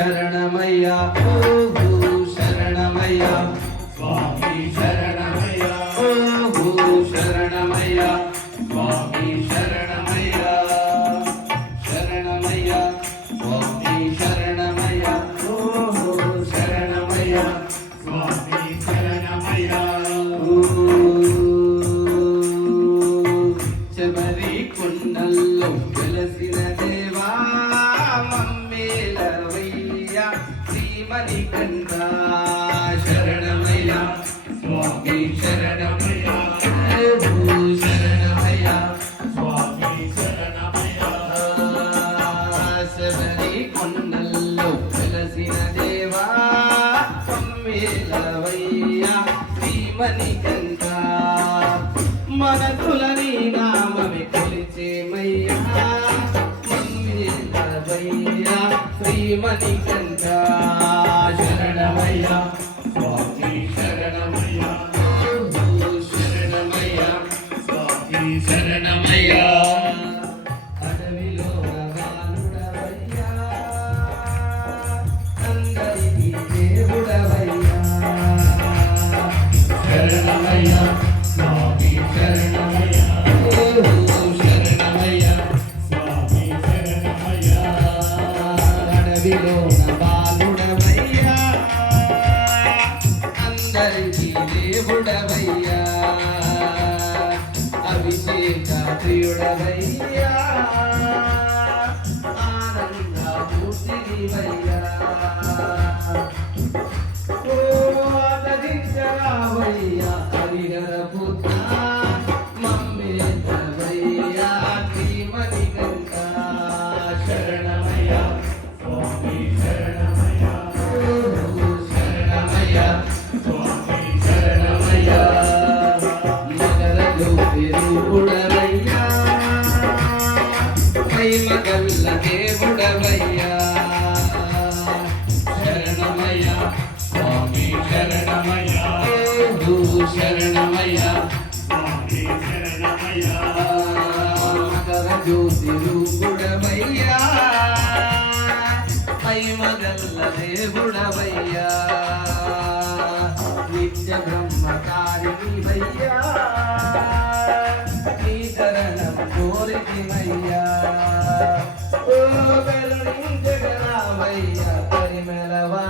శరణమయ్యా ఓహు శరణమయ్యా. స్వామి శరణమయ్యా ఓహు శరణమయ్యా. స్వామి శరణమయ్యా. మణికంఠ శరణమయ స్వామి శరణమయ శరణమయ స్వామి శరణమయ శబరి కొండల్లో వెలసిన దేవా సమ్మేళవయ్య. శ్రీ మణికంఠ మనసులని నామవి కొలిచేమయ్యా. మమ్మీ శ్రీమణి శరణమయ్యా. శరణమయ్యా. స్వామి శరణమయ్యా. శరణమయ్యా. స్వామి శరణమయ్యా. మకర జ్యోతి రూపుడమయ్యా தேவா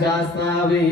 ശാസ്താവേ